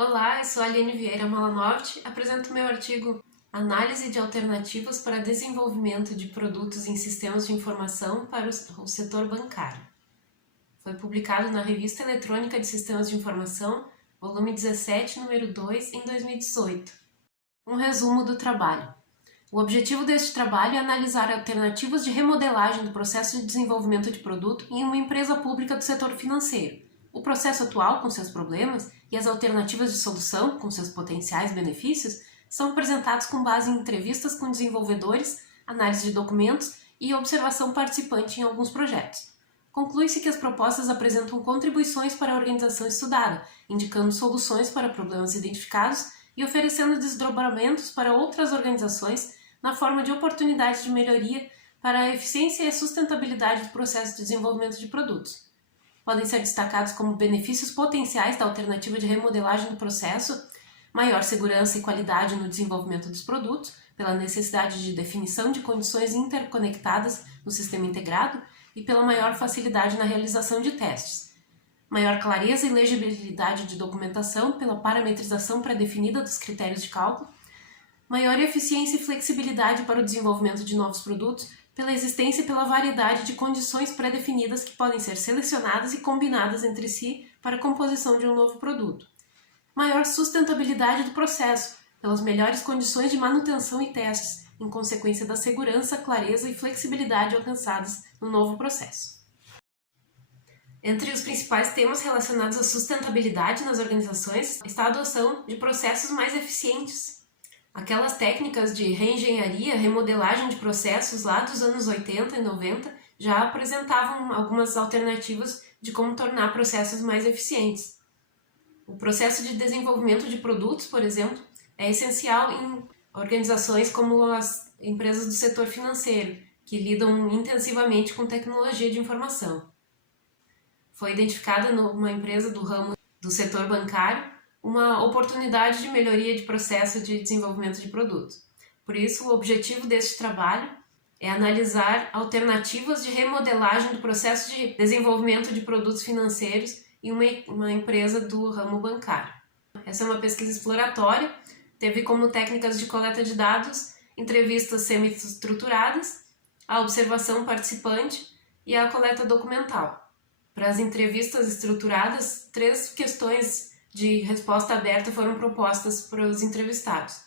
Olá, eu sou a Aline Vieira Malanorte, apresento meu artigo Análise de alternativas para desenvolvimento de produtos em sistemas de informação para o setor bancário. Foi publicado na Revista Eletrônica de Sistemas de Informação, volume 17, número 2, em 2018. Um resumo do trabalho. O objetivo deste trabalho é analisar alternativas de remodelagem do processo de desenvolvimento de produto em uma empresa pública do setor financeiro. O processo atual, com seus problemas, e as alternativas de solução, com seus potenciais benefícios, são apresentados com base em entrevistas com desenvolvedores, análise de documentos e observação participante em alguns projetos. Conclui-se que as propostas apresentam contribuições para a organização estudada, indicando soluções para problemas identificados e oferecendo desdobramentos para outras organizações na forma de oportunidades de melhoria para a eficiência e a sustentabilidade do processo de desenvolvimento de produtos. Podem ser destacados como benefícios potenciais da alternativa de remodelagem do processo, maior segurança e qualidade no desenvolvimento dos produtos, pela necessidade de definição de condições interconectadas no sistema integrado e pela maior facilidade na realização de testes. Maior clareza e legibilidade de documentação pela parametrização pré-definida dos critérios de cálculo. Maior eficiência e flexibilidade para o desenvolvimento de novos produtos pela existência e pela variedade de condições pré-definidas que podem ser selecionadas e combinadas entre si para a composição de um novo produto. Maior sustentabilidade do processo, pelas melhores condições de manutenção e testes, em consequência da segurança, clareza e flexibilidade alcançadas no novo processo. Entre os principais temas relacionados à sustentabilidade nas organizações está a adoção de processos mais eficientes. Aquelas técnicas de reengenharia, remodelagem de processos lá dos anos 80 e 90 já apresentavam algumas alternativas de como tornar processos mais eficientes. O processo de desenvolvimento de produtos, por exemplo, é essencial em organizações como as empresas do setor financeiro, que lidam intensivamente com tecnologia de informação. Foi identificada numa empresa do ramo do setor bancário uma oportunidade de melhoria de processo de desenvolvimento de produtos. Por isso, o objetivo deste trabalho é analisar alternativas de remodelagem do processo de desenvolvimento de produtos financeiros em uma empresa do ramo bancário. Essa é uma pesquisa exploratória, teve como técnicas de coleta de dados, entrevistas semi-estruturadas, a observação participante e a coleta documental. Para as entrevistas estruturadas, 3 questões de resposta aberta foram propostas para os entrevistados.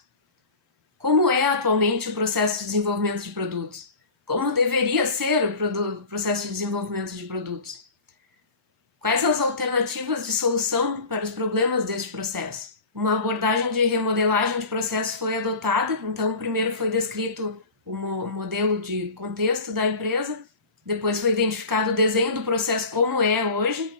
Como é atualmente o processo de desenvolvimento de produtos? Como deveria ser o processo de desenvolvimento de produtos? Quais as alternativas de solução para os problemas deste processo? Uma abordagem de remodelagem de processo foi adotada, então primeiro foi descrito o modelo de contexto da empresa, depois foi identificado o desenho do processo como é hoje,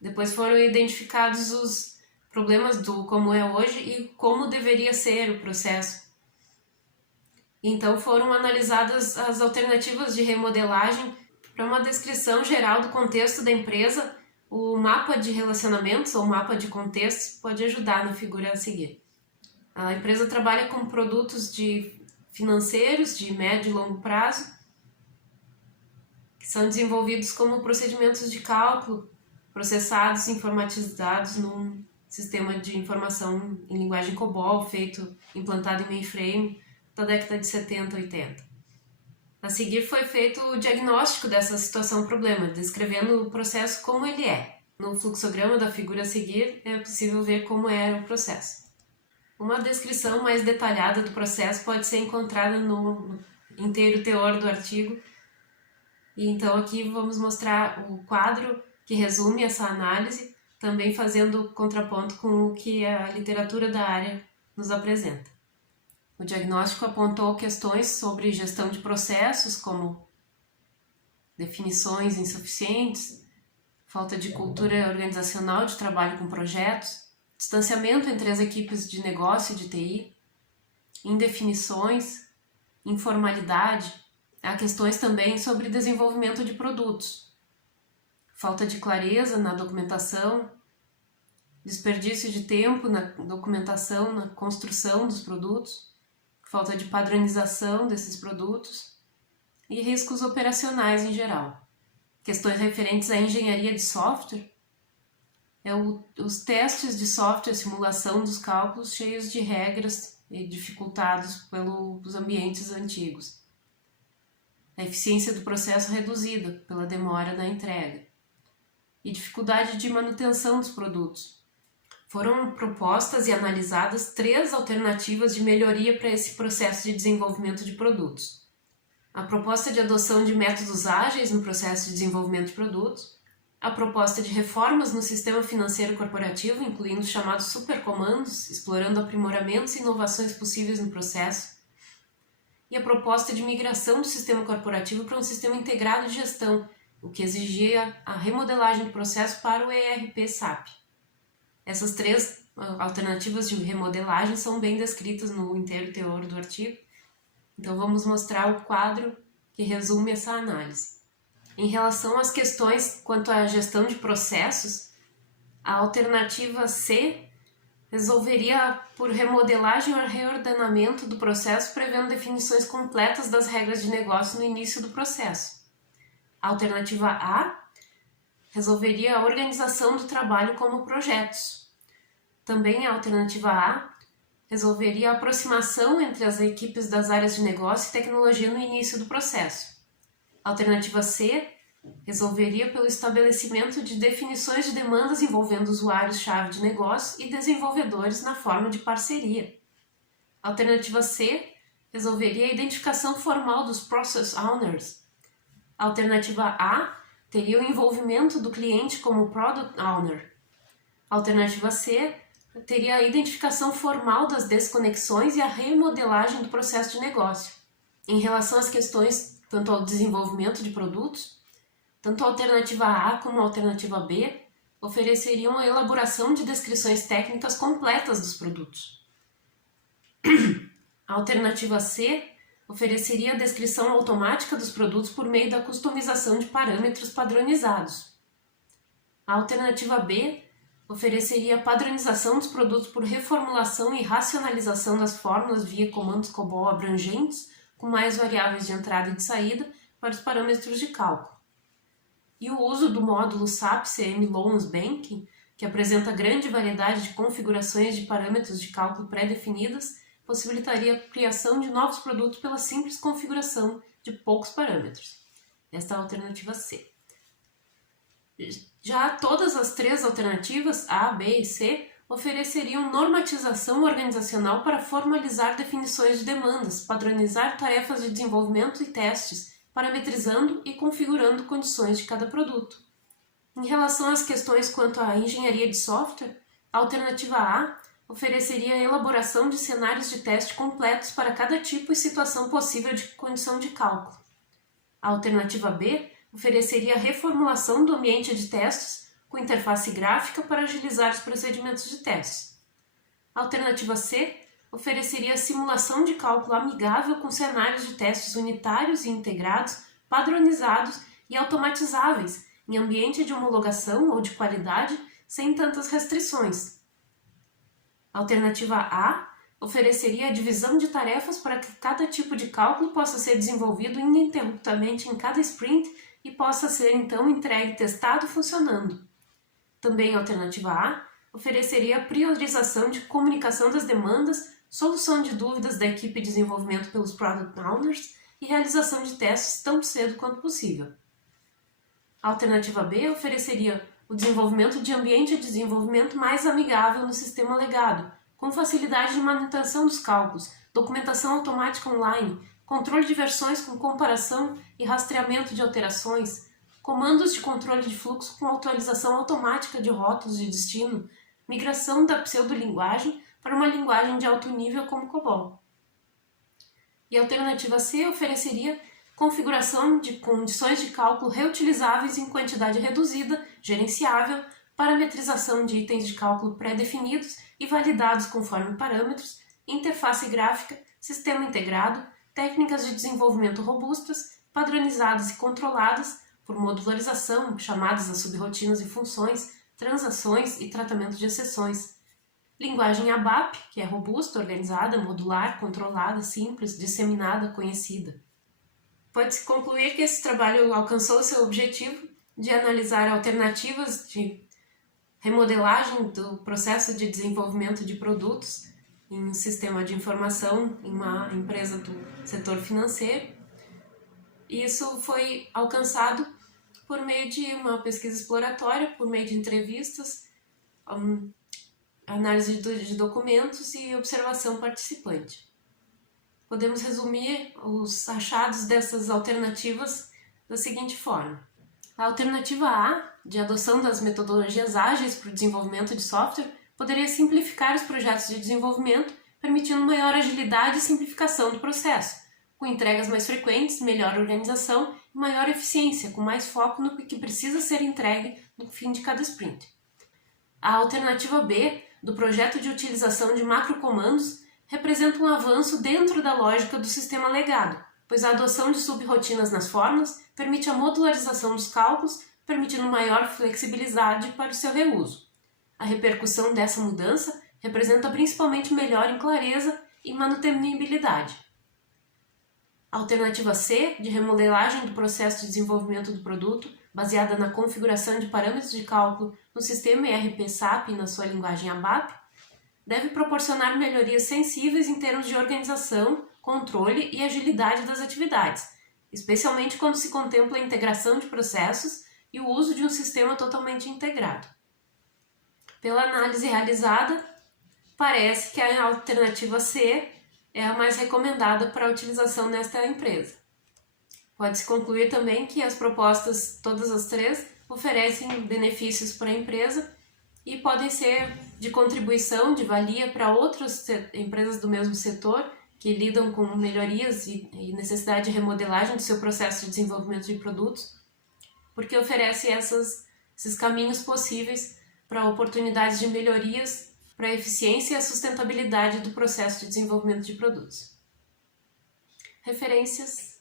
depois foram identificados os problemas do como é hoje e como deveria ser o processo. Então foram analisadas as alternativas de remodelagem para uma descrição geral do contexto da empresa. O mapa de relacionamentos ou mapa de contextos pode ajudar na figura a seguir. A empresa trabalha com produtos financeiros de médio e longo prazo, que são desenvolvidos como procedimentos de cálculo, processados e informatizados num sistema de informação em linguagem COBOL, implantado em mainframe da década de 70 e 80. A seguir foi feito o diagnóstico dessa situação-problema, descrevendo o processo como ele é. No fluxograma da figura a seguir é possível ver como é o processo. Uma descrição mais detalhada do processo pode ser encontrada no inteiro teor do artigo. E então aqui vamos mostrar o quadro que resume essa análise, também fazendo contraponto com o que a literatura da área nos apresenta. O diagnóstico apontou questões sobre gestão de processos, como definições insuficientes, falta de cultura organizacional de trabalho com projetos, distanciamento entre as equipes de negócio e de TI, indefinições, informalidade. Há questões também sobre desenvolvimento de produtos, falta de clareza na documentação, desperdício de tempo na documentação, na construção dos produtos, falta de padronização desses produtos e riscos operacionais em geral. Questões referentes à engenharia de software, os testes de software, simulação dos cálculos cheios de regras e dificultados pelos ambientes antigos. A eficiência do processo reduzida pela demora na entrega. E dificuldade de manutenção dos produtos. Foram propostas e analisadas 3 alternativas de melhoria para esse processo de desenvolvimento de produtos. A proposta de adoção de métodos ágeis no processo de desenvolvimento de produtos, a proposta de reformas no sistema financeiro corporativo, incluindo os chamados supercomandos, explorando aprimoramentos e inovações possíveis no processo, e a proposta de migração do sistema corporativo para um sistema integrado de gestão, o que exigia a remodelagem do processo para o ERP SAP. Essas 3 alternativas de remodelagem são bem descritas no inteiro teor do artigo, então vamos mostrar o quadro que resume essa análise. Em relação às questões quanto à gestão de processos, a alternativa C resolveria por remodelagem ou reordenamento do processo, prevendo definições completas das regras de negócio no início do processo. A alternativa A resolveria a organização do trabalho como projetos. Também a alternativa A resolveria a aproximação entre as equipes das áreas de negócio e tecnologia no início do processo. A alternativa C resolveria pelo estabelecimento de definições de demandas envolvendo usuários-chave de negócio e desenvolvedores na forma de parceria. A alternativa C resolveria a identificação formal dos Process Owners. A alternativa A teria o envolvimento do cliente como Product Owner. A alternativa C teria a identificação formal das desconexões e a remodelagem do processo de negócio. Em relação às questões tanto ao desenvolvimento de produtos, tanto a alternativa A como a alternativa B ofereceriam a elaboração de descrições técnicas completas dos produtos. A alternativa C ofereceria a descrição automática dos produtos por meio da customização de parâmetros padronizados. A alternativa B ofereceria a padronização dos produtos por reformulação e racionalização das fórmulas via comandos COBOL abrangentes, com mais variáveis de entrada e de saída para os parâmetros de cálculo. E o uso do módulo SAP CM Loans Banking, que apresenta grande variedade de configurações de parâmetros de cálculo pré-definidas, possibilitaria a criação de novos produtos pela simples configuração de poucos parâmetros. Esta é a alternativa C. Já todas as 3 alternativas, A, B e C, ofereceriam normatização organizacional para formalizar definições de demandas, padronizar tarefas de desenvolvimento e testes, parametrizando e configurando condições de cada produto. Em relação às questões quanto à engenharia de software, a alternativa A ofereceria a elaboração de cenários de teste completos para cada tipo e situação possível de condição de cálculo. A alternativa B ofereceria a reformulação do ambiente de testes com interface gráfica para agilizar os procedimentos de testes. A alternativa C ofereceria a simulação de cálculo amigável com cenários de testes unitários e integrados, padronizados e automatizáveis em ambiente de homologação ou de qualidade sem tantas restrições. A alternativa A ofereceria a divisão de tarefas para que cada tipo de cálculo possa ser desenvolvido ininterruptamente em cada sprint e possa ser então entregue, testado e funcionando. Também a alternativa A ofereceria a priorização de comunicação das demandas, solução de dúvidas da equipe de desenvolvimento pelos Product Owners e realização de testes tão cedo quanto possível. A alternativa B ofereceria o desenvolvimento de ambiente de desenvolvimento mais amigável no sistema legado, com facilidade de manutenção dos cálculos, documentação automática online, controle de versões com comparação e rastreamento de alterações, comandos de controle de fluxo com atualização automática de rótulos de destino, migração da pseudolinguagem para uma linguagem de alto nível como COBOL. E a alternativa C ofereceria configuração de condições de cálculo reutilizáveis em quantidade reduzida, gerenciável, parametrização de itens de cálculo pré-definidos e validados conforme parâmetros, interface gráfica, sistema integrado, técnicas de desenvolvimento robustas, padronizadas e controladas por modularização, chamadas a subrotinas e funções, transações e tratamento de exceções. Linguagem ABAP, que é robusta, organizada, modular, controlada, simples, disseminada, conhecida. Pode-se concluir que esse trabalho alcançou seu objetivo de analisar alternativas remodelagem do processo de desenvolvimento de produtos em um sistema de informação em uma empresa do setor financeiro. E isso foi alcançado por meio de uma pesquisa exploratória, por meio de entrevistas, análise de documentos e observação participante. Podemos resumir os achados dessas alternativas da seguinte forma. A alternativa A, de adoção das metodologias ágeis para o desenvolvimento de software, poderia simplificar os projetos de desenvolvimento, permitindo maior agilidade e simplificação do processo, com entregas mais frequentes, melhor organização e maior eficiência, com mais foco no que precisa ser entregue no fim de cada sprint. A alternativa B, do projeto de utilização de macrocomandos, representa um avanço dentro da lógica do sistema legado, pois a adoção de subrotinas nas fórmulas permite a modularização dos cálculos, permitindo maior flexibilidade para o seu reuso. A repercussão dessa mudança representa principalmente melhora em clareza e manutenibilidade. A alternativa C, de remodelagem do processo de desenvolvimento do produto, baseada na configuração de parâmetros de cálculo no sistema ERP SAP e na sua linguagem ABAP, deve proporcionar melhorias sensíveis em termos de organização, controle e agilidade das atividades, especialmente quando se contempla a integração de processos e o uso de um sistema totalmente integrado. Pela análise realizada, parece que a alternativa C é a mais recomendada para a utilização nesta empresa. Pode-se concluir também que as propostas, todas as três, oferecem benefícios para a empresa e podem ser de contribuição, de valia para outras empresas do mesmo setor que lidam com melhorias e necessidade de remodelagem do seu processo de desenvolvimento de produtos, porque oferece esses caminhos possíveis para oportunidades de melhorias para a eficiência e a sustentabilidade do processo de desenvolvimento de produtos. Referências